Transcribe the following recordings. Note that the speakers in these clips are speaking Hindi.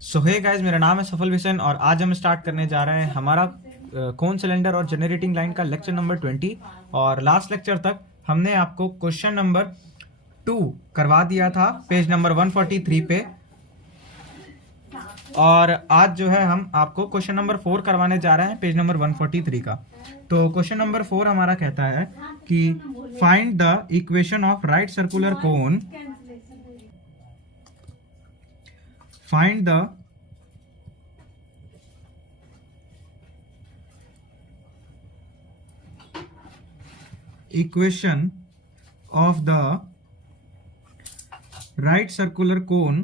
सो हे गाइस, मेरा नाम है सफल विसन और आज हम स्टार्ट करने जा रहे हैं हमारा कोन सिलेंडर और जनरेटिंग लाइन का लेक्चर नंबर 20। और लास्ट लेक्चर तक हमने आपको क्वेश्चन नंबर 2 करवा दिया था पेज नंबर 143 पे। और आज जो है हम आपको क्वेश्चन नंबर 4 करवाने जा रहे हैं पेज नंबर 143 का। तो क्वेश्चन नंबर 4 हमारा कहता है कि find the equation of right circular cone, find the equation of the right circular cone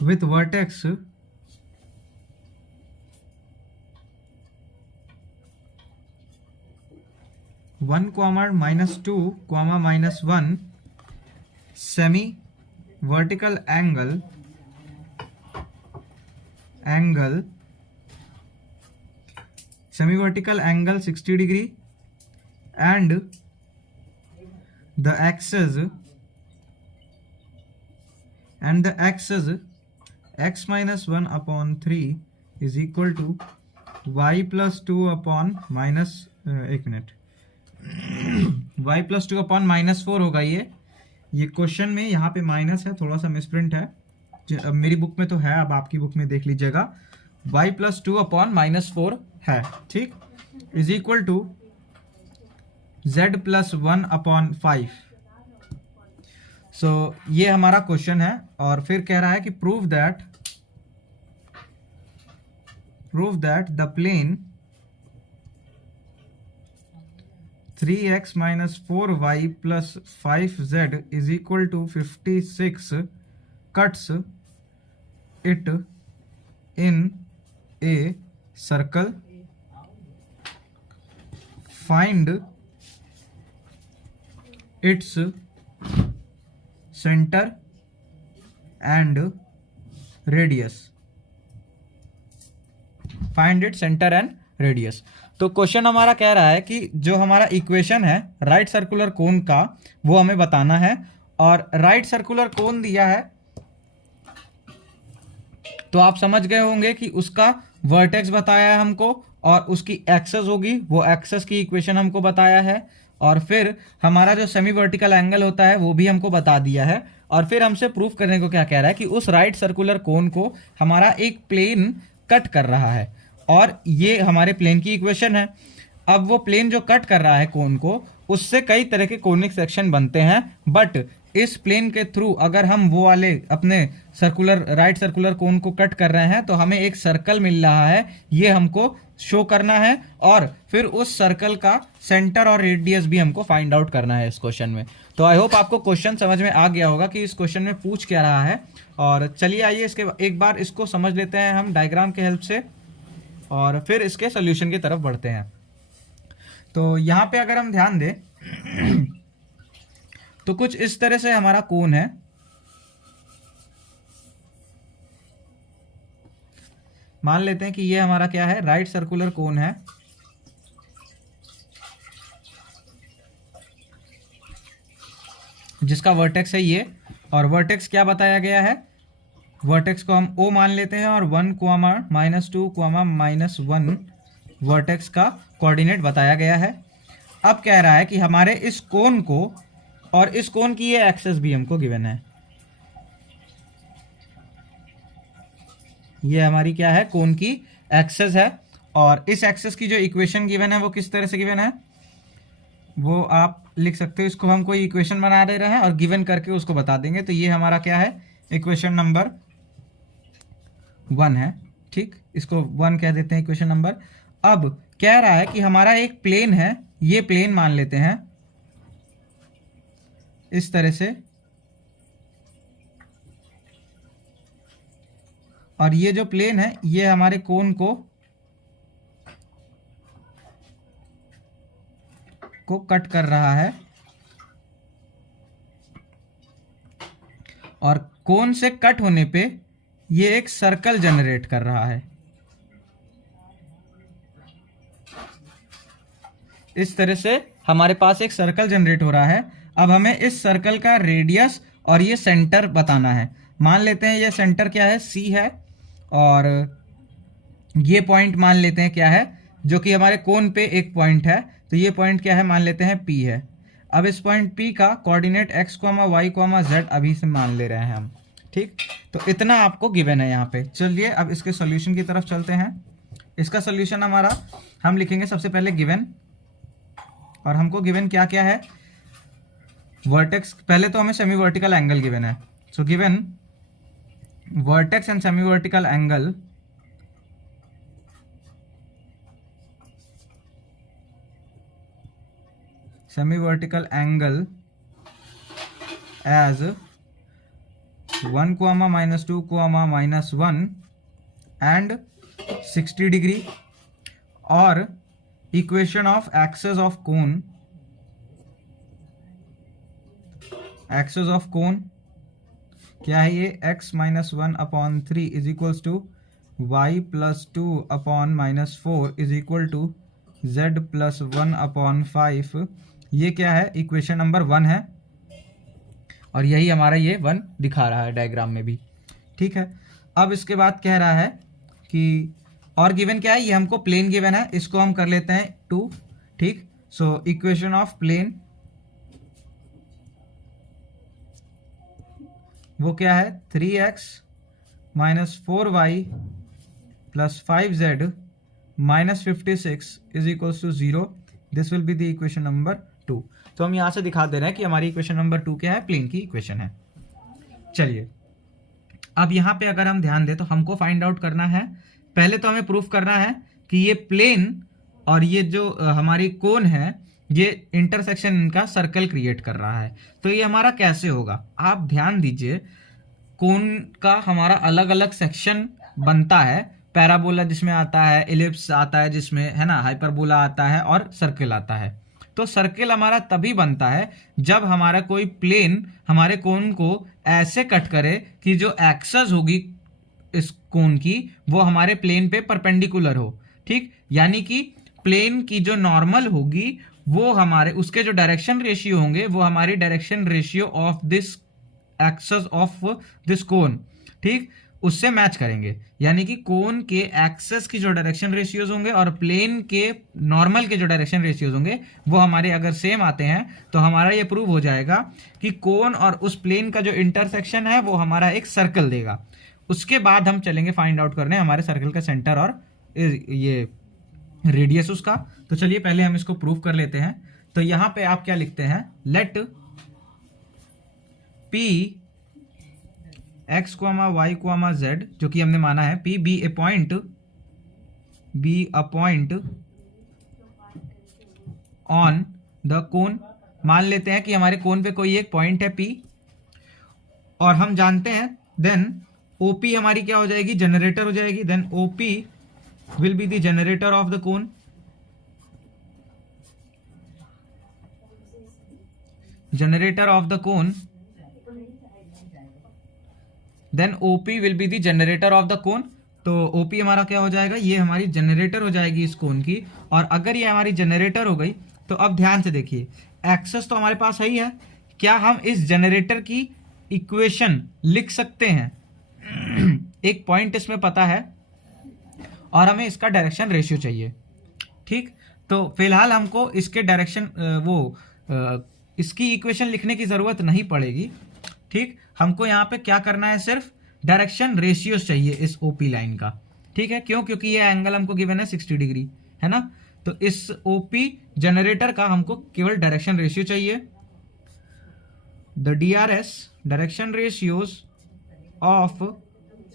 with vertex 1, -2, -1 semi vertical angle semi vertical angle 60 degree and the axis x minus 1 upon 3 is equal to y plus 2 upon minus एक मिनट y प्लस 2 अपॉन -4 होगा। ये क्वेश्चन में यहाँ पे माइनस है, थोड़ा सा मिसप्रिंट है। अब मेरी बुक में तो है, अब आपकी बुक में देख लीजिएगा। y प्लस 2 अपॉन -4 है, ठीक, is equal to z plus 1 upon 5। So ये हमारा क्वेश्चन है। और फिर कह रहा है कि prove that the plane 3x minus 4y plus 5z is equal to 56 cuts it in a circle. Find its center and radius. Find its center and radius. तो क्वेश्चन हमारा कह रहा है कि जो हमारा इक्वेशन है राइट सर्कुलर कोन का वो हमें बताना है। और राइट सर्कुलर कोन दिया है तो आप समझ गए होंगे कि उसका वर्टेक्स बताया है हमको और उसकी एक्सेस होगी, वो एक्सेस की इक्वेशन हमको बताया है। और फिर हमारा जो सेमी वर्टिकल एंगल होता है वो भी हमको बता दिया है। और फिर हमसे प्रूफ करने को क्या कह रहा है कि उस राइट सर्कुलर कोन को हमारा एक प्लेन कट कर रहा है और ये हमारे प्लेन की इक्वेशन है। अब वो प्लेन जो कट कर रहा है कोन को, उससे कई तरह के कोनिक सेक्शन बनते हैं, बट इस प्लेन के थ्रू अगर हम वो वाले अपने राइट सर्कुलर कोन को कट कर रहे हैं तो हमें एक सर्कल मिल रहा है, ये हमको शो करना है। और फिर उस सर्कल का सेंटर और रेडियस भी हमको फाइंड आउट करना है इस क्वेश्चन में। तो आई होप आपको क्वेश्चन समझ में आ गया होगा कि इस क्वेश्चन में पूछ क्या रहा है। और चलिए आइए इसके एक बार इसको समझ लेते हैं हम डायग्राम के हेल्प से और फिर इसके सॉल्यूशन की तरफ बढ़ते हैं। तो यहाँ पे अगर हम ध्यान दें तो कुछ इस तरह से हमारा कोन है। मान लेते हैं कि ये हमारा क्या है, राइट सर्कुलर कोन है। जिसका वर्टेक्स है ये, और वर्टेक्स क्या बताया गया है, वर्टेक्स को हम O मान लेते हैं और 1, -2, -1 वर्टेक्स का कोऑर्डिनेट बताया गया है। अब कह रहा है कि हमारे इस कोन को और इस कोन की ये एक्सेस भी हमको गिवन है। ये हमारी क्या है, कोन की एक्सेस है। और इस एक्सेस की जो इक्वेशन गिवन है वो किस तरह से गिवन है वो आप लिख सकते हो। इसको हम कोई इक्वेशन बना दे रहे हैं और गिवन करके उसको बता देंगे। तो ये हमारा क्या है, इक्वेशन नंबर 1 है, ठीक, इसको 1 कह देते हैं इक्वेशन नंबर। अब कह रहा है कि हमारा एक प्लेन है, ये प्लेन मान लेते हैं इस तरह से, और ये जो प्लेन है ये हमारे कोन को कट कर रहा है और कोन से कट होने पे ये एक सर्कल जनरेट कर रहा है। इस तरह से हमारे पास एक सर्कल जनरेट हो रहा है। अब हमें इस सर्कल का रेडियस और ये सेंटर बताना है। मान लेते हैं ये सेंटर क्या है, सी है, और ये पॉइंट मान लेते हैं क्या है, जो कि हमारे कोन पे एक पॉइंट है, तो ये पॉइंट क्या है, मान लेते हैं पी है। अब इस पॉइंट पी का कोऑर्डिनेट x, y, z अभी से मान ले रहे हैं हम। ठीक, तो इतना आपको गिवन है यहाँ पे। चलिए अब इसके सॉल्यूशन की तरफ चलते हैं। इसका सॉल्यूशन हमारा हम लिखेंगे सबसे पहले गिवन, और हमको गिवन क्या क्या है, वर्टेक्स, पहले तो हमें सेमी वर्टिकल एंगल गिवन है। So given vertex and semi vertical angle as 1, -2, -1 and 60 degree, और equation of axis of cone क्या है ये, x -1/3 is equals to y +2/-4 is equal to z +1/5। ये क्या है, इक्वेशन नंबर 1 है, और यही हमारा ये 1 दिखा रहा है डायग्राम में भी। ठीक है, अब इसके बाद कह रहा है कि और गिवन क्या है, ये हमको प्लेन गिवन है, इसको हम कर लेते हैं 2। ठीक, सो इक्वेशन ऑफ प्लेन वो क्या है, 3x - 4y + 5z - 56 is equals to 0। This will be the equation number 2। तो हम यहां से दिखा दे रहे हैं कि हमारी इक्वेशन नंबर 2 क्या है, प्लेन की इक्वेशन है। चलिए अब यहां पे अगर हम ध्यान दें तो हमको फाइंड आउट करना है, पहले तो हमें प्रूफ करना है कि ये प्लेन और ये जो हमारी कोन है, ये इंटरसेक्शन इनका सर्कल क्रिएट कर रहा है। तो ये हमारा कैसे होगा, आप ध्यान दीजिए, कोन का हमारा अलग अलग सेक्शन बनता है, पैराबोला जिसमें आता है, एलिप्स आता है जिसमें, है ना, हाइपरबोला आता है, और सर्कल आता है। तो सर्कल हमारा तभी बनता है जब हमारा कोई प्लेन हमारे कोन को ऐसे कट करे कि जो एक्सेस होगी इस कोन की वो हमारे प्लेन पे परपेंडिकुलर हो। ठीक, यानी कि प्लेन की जो नॉर्मल होगी वो हमारे, उसके जो डायरेक्शन रेशियो होंगे वो हमारी direction ratio of this axis of this cone, ठीक, उससे मैच करेंगे। यानी कि कोन के एक्सेस की जो डायरेक्शन रेशियोज होंगे और प्लेन के नॉर्मल के जो डायरेक्शन रेशियोज होंगे वो हमारे अगर सेम आते हैं तो हमारा ये प्रूव हो जाएगा कि कोन और उस प्लेन का जो इंटरसेक्शन है वो हमारा एक सर्कल देगा। उसके बाद हम चलेंगे फाइंड आउट करने हमारे सर्कल का सेंटर और ये रेडियस उसका। तो चलिए पहले हम इसको प्रूव कर लेते हैं। तो यहां पे आप क्या लिखते हैं, late P x, y, z, जो कि हमने माना है P be a point on the cone। मान लेते हैं कि हमारे कोन पे कोई एक पॉइंट है P, और हम जानते हैं देन OP हमारी क्या हो जाएगी, जनरेटर हो जाएगी। Then OP will be the generator of the cone। generator of the cone, then OP will be the generator of the cone। तो OP हमारा क्या हो जाएगा, ये हमारी जनरेटर हो जाएगी इस कोन की। और अगर ये हमारी जनरेटर हो गई तो अब ध्यान से देखिए, एक्सेस तो हमारे पास है ही है, क्या हम इस जनरेटर की इक्वेशन लिख सकते हैं? एक पॉइंट इसमें पता है और हमें इसका डायरेक्शन रेशियो चाहिए। ठीक, तो फिलहाल हमको इसके डायरेक्शन इसकी इक्वेशन लिखने की जरूरत नहीं पड़ेगी। ठीक, हमको यहाँ पे क्या करना है, सिर्फ डायरेक्शन रेशियोज चाहिए इस ओपी लाइन का। ठीक है, क्यों, क्योंकि ये एंगल हमको गिवन है 60 डिग्री, है ना। तो इस ओपी जनरेटर का हमको केवल डायरेक्शन रेशियो चाहिए। The DRS direction ratios of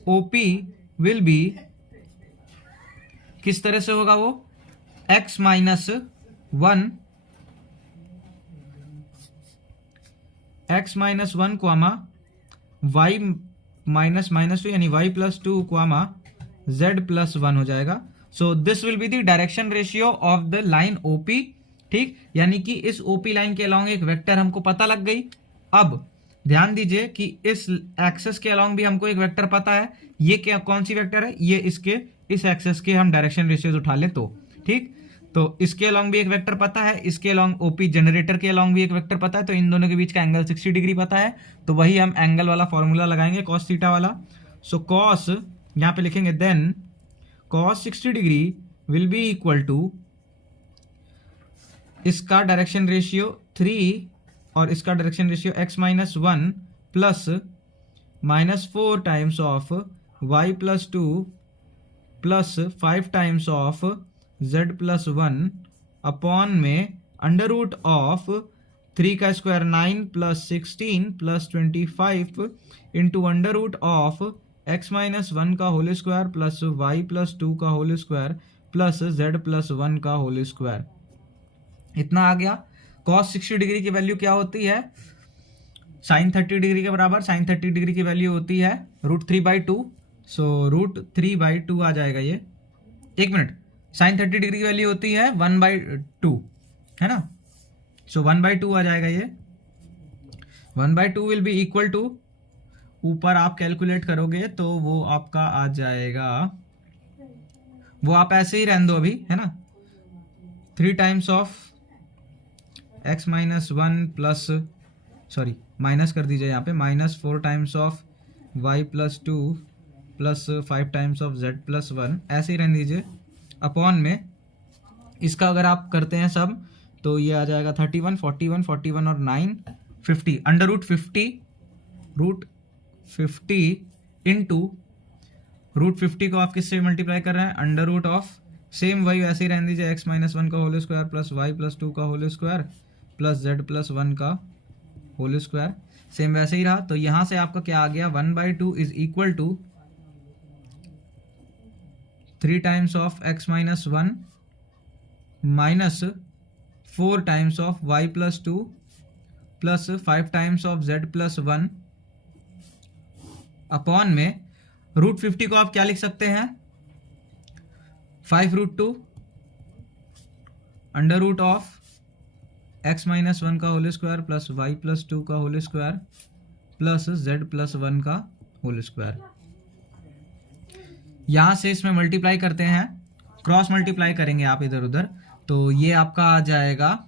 OP will be, किस तरह से होगा वो, x - 1 x - 1 y -2 यानी y +2 z +1 हो जाएगा। So this will be the direction ratio of the line OP। ठीक, यानी कि इस OP लाइन के अलोंग एक वेक्टर हमको पता लग गई। अब ध्यान दीजिए कि इस एक्सेस के अलोंग भी हमको एक वेक्टर पता है। ये क्या, कौन सी वेक्टर है, ये इसके इस एक्सेस के हम डायरेक्शन रेशियोज उठा ले तो। ठीक, तो इसके अलॉन्ग भी एक वेक्टर पता है, इसके अलॉन्ग ओपी जनरेटर के अलॉन्ग भी एक वेक्टर पता है, तो इन दोनों के बीच का एंगल 60 डिग्री पता है। तो वही हम एंगल वाला फॉर्मूला लगाएंगे कॉस थीटा वाला। सो कॉस यहाँ पे लिखेंगे then cos 60 degree will be equal to इसका डायरेक्शन रेशियो 3 और इसका direction ratio x-1 plus -4 times of y+2 plus 5 times of z+1 upon में अंडर रूट ऑफ 3 का square 9 plus 16 plus 25 into under root of x-1 का होल स्क्वायर प्लस y+2 का होल स्क्वायर प्लस z+1 का होल स्क्वायर। इतना आ गया। cos 60 डिग्री की वैल्यू क्या होती है, sin 30 डिग्री के बराबर। sin 30 डिग्री की वैल्यू होती है √3/2। सो √3/2 आ जाएगा ये। एक मिनट, sin 30 डिग्री की वैल्यू होती है 1/2, है ना। सो 1/2 आ जाएगा ये। 1/2 विल बी इक्वल टू, ऊपर आप कैलकुलेट करोगे तो वो आपका आ जाएगा, वो आप ऐसे ही रहने दो अभी, है ना। 3 times of x-1 plus, sorry minus कर दीजिए यहाँ पे, -4 times of y+2 plus 5 times of z+1, ऐसे ही रहने दीजिए। अपॉन में इसका अगर आप करते हैं सब तो ये आ जाएगा 31, 41, 41 और 9 50, अंडर रूट 50 इंटू √50 को आप किससे मल्टीप्लाई कर रहे हैं, अंडर रूट ऑफ, सेम वही वैसे ही रहने दीजिए, x-1 का होल स्क्वायर प्लस y+2 का होल स्क्वायर प्लस z+1 का होल स्क्वायर, सेम वैसे ही रहा। तो यहां से आपका क्या आ गया, 1/2 is equal to 3 times of x-1 minus 4 times of y+2 plus 5 times of z+1 upon में √50 को आप क्या लिख सकते हैं, 5√2 अंडर रूट ऑफ x-1 का होल स्क्वायर प्लस y+2 का होल स्क्वायर प्लस z+1 का होल स्क्वायर। यहां से इसमें मल्टीप्लाई करते हैं, क्रॉस मल्टीप्लाई करेंगे आप इधर उधर, तो ये आपका आ जाएगा,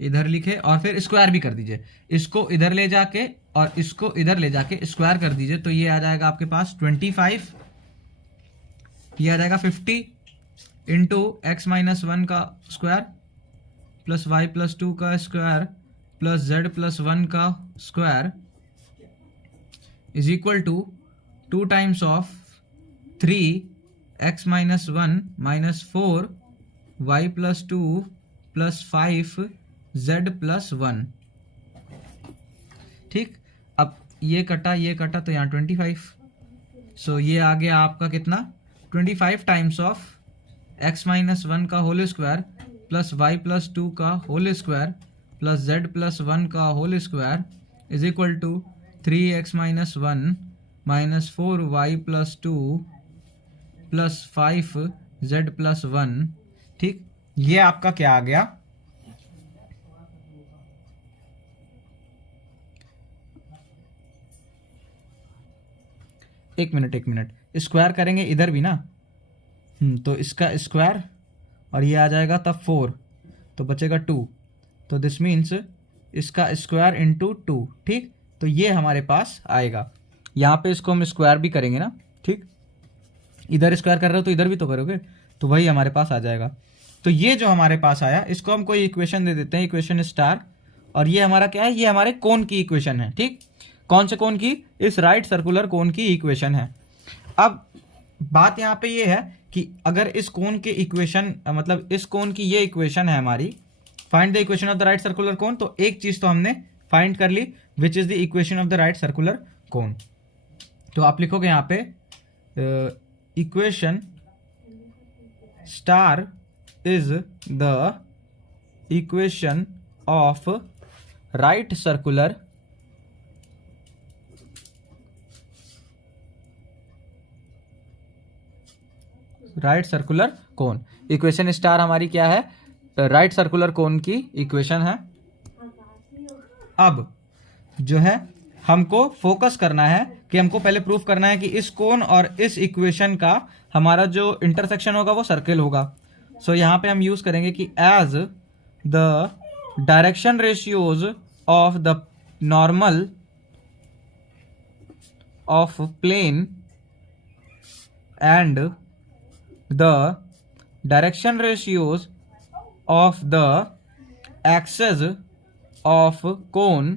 इधर लिखे और फिर स्क्वायर भी कर दीजिए, इसको इधर ले जाके और इसको इधर ले जाके स्क्वायर कर दीजिए, तो ये आ जाएगा आपके पास 25, ये आ जाएगा 50 इंटू x-1 का स्क्वायर प्लस y+2 का स्क्वायर प्लस z+1 का square is equal to 2 times of 3x-1 minus 4 y+2 plus 5 z+1। ठीक, अब ये कटा तो यहाँ 25। सो ये आ गया आपका कितना, 25 टाइम्स ऑफ x-1 का होल स्क्वायर प्लस y+2 का होल स्क्वायर प्लस z+1 का whole square is equal to 3x-1 minus 4y+2 plus 5z+1। ठीक, ये आपका क्या आ गया, एक मिनट, स्क्वायर करेंगे इधर भी ना, तो इसका स्क्वायर और ये आ जाएगा तब 4, तो बचेगा 2, तो दिस मीन्स इसका स्क्वायर इंटू 2। ठीक, तो ये हमारे पास आएगा। यहाँ पे इसको हम स्क्वायर भी करेंगे ना, ठीक, इधर स्क्वायर कर रहे हो तो इधर भी तो करोगे, तो वही हमारे पास आ जाएगा। तो ये जो हमारे पास आया, इसको हम कोई इक्वेशन दे देते हैं, इक्वेशन स्टार, और ये हमारा क्या है, ये हमारे कोन की इक्वेशन है। ठीक, कौन से कोन की, इस राइट सर्कुलर कोन की इक्वेशन है। अब बात यहाँ पे ये है कि अगर इस कोन के इक्वेशन, मतलब इस कोन की ये इक्वेशन है हमारी, find the equation of the right circular cone, तो एक चीज तो हमने फाइंड कर ली, which is the equation of the right circular cone. तो आप लिखोगे यहाँ पे equation star is the equation of right circular cone. Equation star हमारी क्या है, राइट सर्कुलर कोन की इक्वेशन है। अब जो है हमको फोकस करना है कि हमको पहले प्रूफ करना है कि इस कोन और इस इक्वेशन का हमारा जो इंटरसेक्शन होगा वो सर्किल होगा। सो यहाँ पे हम यूज करेंगे कि as the direction ratios of the normal of plane and the direction ratios of the axes of cone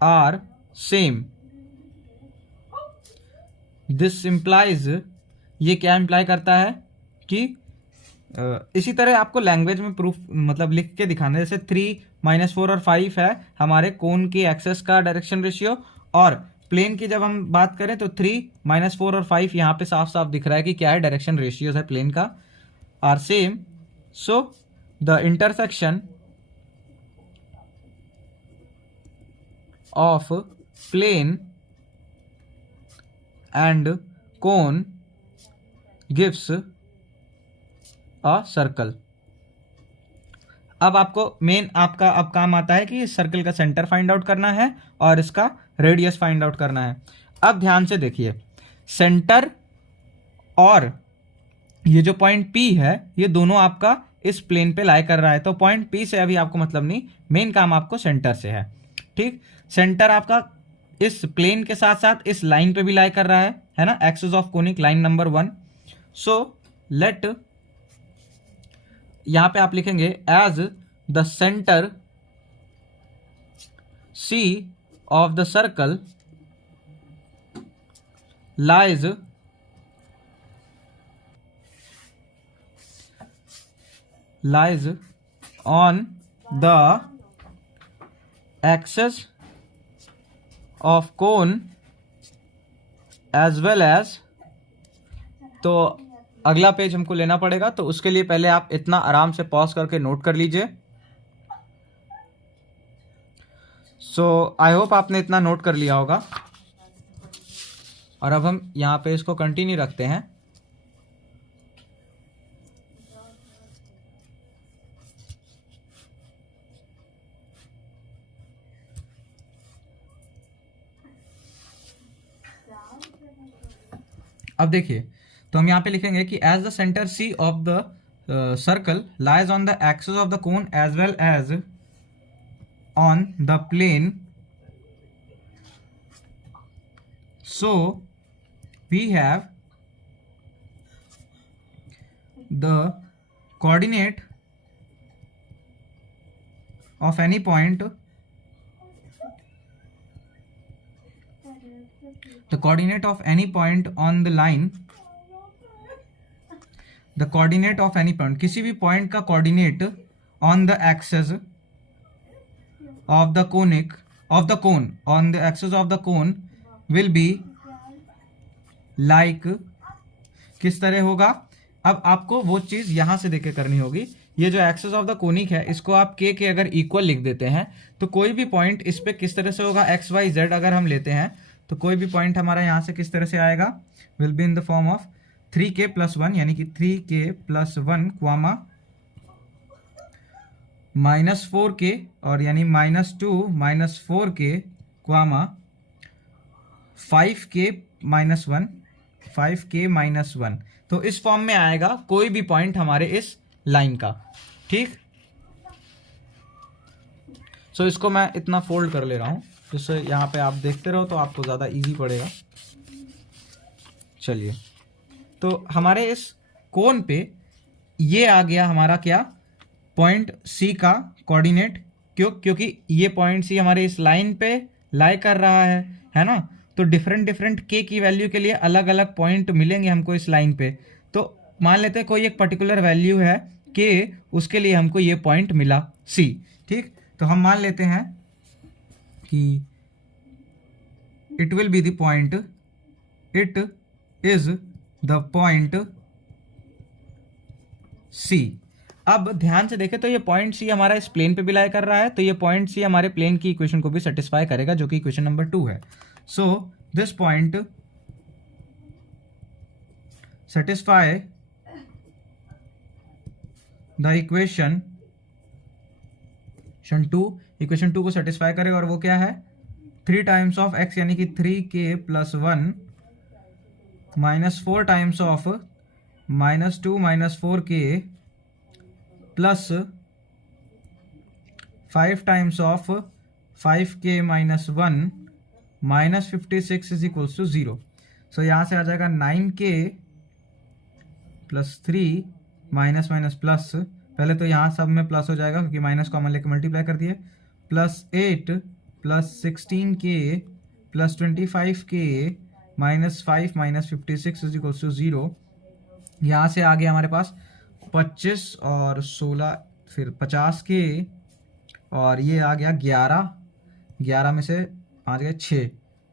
are same. This implies, ये क्या इम्प्लाई करता है कि इसी तरह आपको लैंग्वेज में प्रूफ मतलब लिख के दिखाना है। जैसे 3 -4 और 5 है हमारे कोन की एक्सेस का डायरेक्शन रेशियो, और प्लेन की जब हम बात करें तो 3 -4 और 5 यहाँ पे साफ साफ दिख रहा है कि क्या है, डायरेक्शन रेशियोज है प्लेन का, are same. So the intersection of plane and cone gives a circle. अब आपको मेन आपका अब काम आता है कि इस सर्कल का सेंटर फाइंड आउट करना है और इसका रेडियस फाइंड आउट करना है। अब ध्यान से देखिए, सेंटर और ये जो पॉइंट P है ये दोनों आपका इस प्लेन पे लाई कर रहा है, तो पॉइंट P से अभी आपको मतलब नहीं, मेन काम आपको सेंटर से है। ठीक, सेंटर आपका इस प्लेन के साथ साथ इस लाइन पे भी लाई कर रहा है ना, axis of conic line number 1। So let, यहां पे आप लिखेंगे as the centre C of the circle lies on the axis of cone as well as, तो अगला पेज हमको लेना पड़ेगा, तो उसके लिए पहले आप इतना आराम से पॉज करके नोट कर लीजिए। सो आई होप आपने इतना नोट कर लिया होगा, और अब हम यहाँ पे इसको कंटिन्यू रखते हैं। अब देखिए, तो हम यहाँ पे लिखेंगे कि as the centre C of the circle lies on the axis of the cone as well as on the plane, so we have the coordinate of any point, the coordinate of any point on the line, the coordinate of any point, किसी भी पॉइंट का coordinate on the axis of the conic of the cone, on the axis of the cone will be like, किस तरह होगा। अब आपको वो चीज यहां से देख के करनी होगी। ये जो एक्सिस ऑफ द कोनिक है इसको आप के अगर इक्वल लिख देते हैं तो कोई भी पॉइंट इस पे किस तरह से होगा, एक्स वाई जेड अगर हम लेते हैं तो कोई भी पॉइंट हमारा यहाँ से किस तरह से आएगा, will be in the form of 3k+1, यानी कि 3k+1 क्वामा -4k, और यानी -2 -4k क्वामा 5k-1, 5k-1। तो इस फॉर्म में आएगा कोई भी पॉइंट हमारे इस लाइन का। ठीक, सो इसको मैं इतना फोल्ड कर ले रहा हूँ जिससे यहाँ पे आप देखते रहो तो आपको ज़्यादा इजी पड़ेगा। चलिए, तो हमारे इस कोन पे ये आ गया हमारा क्या, पॉइंट C का कोऑर्डिनेट, क्योंकि ये पॉइंट C हमारे इस लाइन पे लाई कर रहा है ना। तो डिफरेंट के की वैल्यू के लिए अलग अलग पॉइंट मिलेंगे हमको इस लाइन पे। तो मान लेते हैं कोई एक पर्टिकुलर वैल्यू है के, उसके लिए हमको ये पॉइंट मिला C। ठीक, तो हम मान लेते हैं कि it will be the point, it is the point C। अब ध्यान से देखें तो ये पॉइंट C हमारा इस प्लेन पे भी लाई कर रहा है, तो ये पॉइंट C हमारे प्लेन की इक्वेशन को भी सेटिस्फाई करेगा, जो कि इक्वेशन नंबर 2 है। So this point satisfy the equation 2, equation 2 को सेटिस्फाई करेगा, और वो क्या है 3 टाइम्स ऑफ x यानी कि 3k + 1 -4 times of -2 -4k plus 5 times of 5k - 1 -56 is equals to 0। So यहाँ से आ जाएगा 9k + 3 माइनस माइनस प्लस, पहले तो यहाँ सब में प्लस हो जाएगा क्योंकि माइनस कॉमन लेके मल्टीप्लाई कर दिए, +8 + 16k + 25k -5 -56 is equals to 0। यहाँ से आ गया हमारे पास 25 और 16 फिर 50k, और ये आ गया 11 में से 5 गए 6,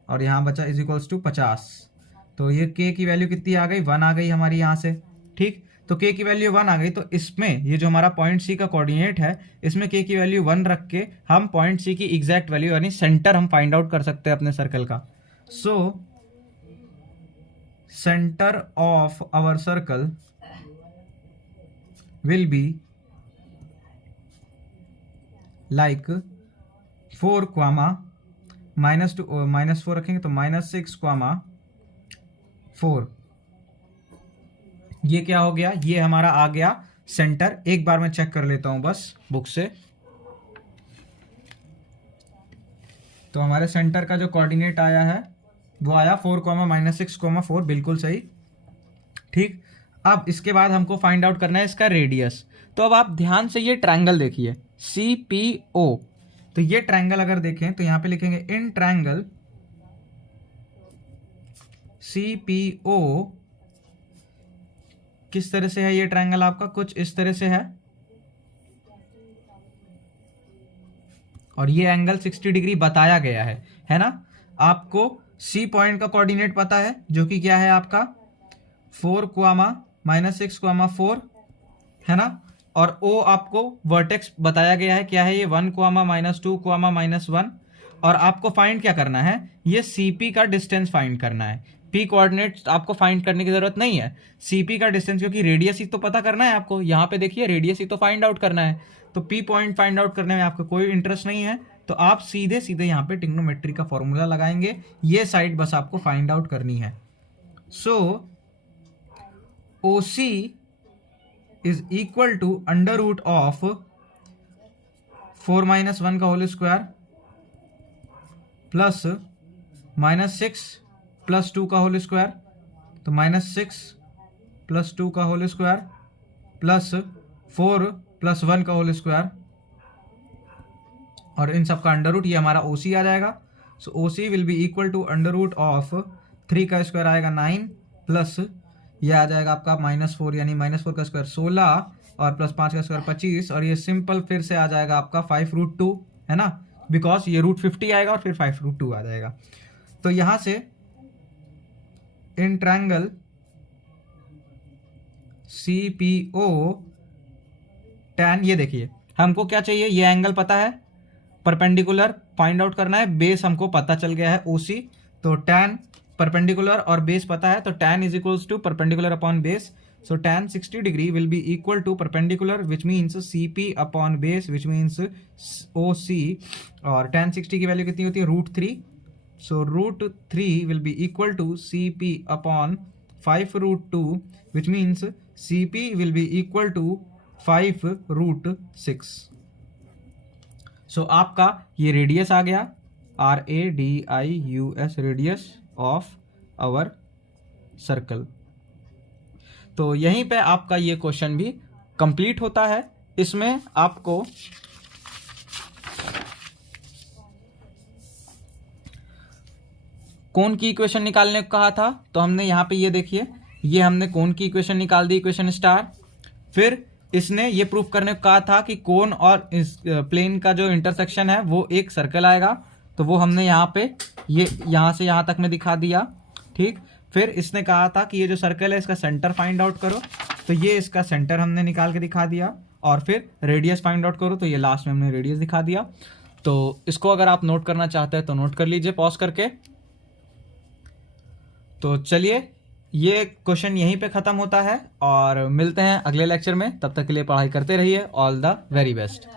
और यहाँ बचा इज इक्वल्स टू 50। तो ये k की वैल्यू कितनी आ गई 1 आ गई हमारी यहाँ से। ठीक, तो k की वैल्यू 1 आ गई, तो इसमें ये जो हमारा पॉइंट C का कोऑर्डिनेट है इसमें k की वैल्यू 1 रख के हम पॉइंट C की एग्जैक्ट वैल्यू यानी सेंटर हम फाइंड आउट कर सकते हैं अपने सर्कल का। So centre of our circle will be like 4, -2 -4 रखेंगे तो -6, 4। ये क्या हो गया, ये हमारा आ गया सेंटर। एक बार मैं चेक कर लेता हूं बस बुक से। तो हमारे सेंटर का जो कोऑर्डिनेट आया है वो आया 4, -6, 4, बिल्कुल सही। ठीक, अब इसके बाद हमको फाइंड आउट करना है इसका रेडियस। तो अब आप ध्यान से ये ट्रायंगल देखिए CPO। तो ये ट्रायंगल अगर देखें तो यहां पे लिखेंगे इन ट्रायंगल CPO किस तरह से है ये ट्रायंगल आपका, कुछ इस तरह से है, और ये एंगल 60 डिग्री बताया गया है ना। आपको C पॉइंट का कोऑर्डिनेट पता है जो कि क्या है आपका 4, -6, 4 है ना, और O आपको वर्टेक्स बताया गया है क्या है ये 1, -2, -1, और आपको फाइंड क्या करना है, ये CP का डिस्टेंस फाइंड करना है। P कोऑर्डिनेट आपको फाइंड करने की जरूरत नहीं है, CP का डिस्टेंस, क्योंकि रेडियस ही तो पता करना है आपको। यहाँ पे देखिए रेडियस ही तो फाइंड आउट करना है, तो P पॉइंट फाइंड आउट करने में आपको कोई इंटरेस्ट नहीं है, तो आप सीधे सीधे यहाँ पे ट्रिग्नोमेट्री का फॉर्मूला लगाएंगे, ये साइड बस आपको फाइंड आउट करनी है। सो OC इज इक्वल टू √4 -1 का होल स्क्वायर प्लस -6 + 2 का होल स्क्वायर, तो -6 + 2 का होल स्क्वायर प्लस 4 + 1 का होल स्क्वायर, और इन सब का अंडर रूट, ये हमारा OC आ जाएगा। So OC will be equal to √3 का स्क्वायर आएगा 9 प्लस ये आ जाएगा आपका -4 यानी -4 का स्क्वायर 16 और प्लस 5 का स्क्वायर 25, और ये सिंपल फिर से आ जाएगा आपका 5√2 है ना, बिकॉज ये √50 आएगा और फिर 5√2 आ जाएगा। तो यहां से इन ट्रायंगल CPO tan, ये देखिए हमको क्या चाहिए, ये एंगल पता है, परपेंडिकुलर फाइंड आउट करना है, बेस हमको पता चल गया है OC, तो tan परपेंडिकुलर और बेस पता है, तो tan is equals to perpendicular upon base. So tan 60 degree will be equal to perpendicular which means CP upon base which means OC, और tan 60 की वैल्यू कितनी होती है √3। So √3 will be equal to CP upon 5√2 which means CP will be equal to 5√6। So आपका ये रेडियस आ गया RADIUS, radius of our circle. तो यहीं पे आपका ये क्वेश्चन भी कंप्लीट होता है। इसमें आपको कोण की इक्वेशन निकालने को कहा था, तो हमने यहाँ पे ये देखिए ये हमने कोण की इक्वेशन निकाल दी, इक्वेशन स्टार। फिर इसने ये प्रूफ करने को कहा था कि कोण और इस प्लेन का जो इंटरसेक्शन है वो एक सर्कल आएगा, तो वो हमने यहाँ पे ये यहाँ से यहाँ तक में दिखा दिया। ठीक, फिर इसने कहा था कि ये जो सर्कल है इसका सेंटर फाइंड आउट करो, तो ये इसका सेंटर हमने निकाल के दिखा दिया, और फिर रेडियस फाइंड आउट करो, तो ये लास्ट में हमने रेडियस दिखा दिया। तो इसको अगर आप नोट करना चाहते हैं तो नोट कर लीजिए पॉज करके। तो चलिए ये क्वेश्चन यहीं पे ख़त्म होता है और मिलते हैं अगले लेक्चर में। तब तक के लिए पढ़ाई करते रहिए। All the very best.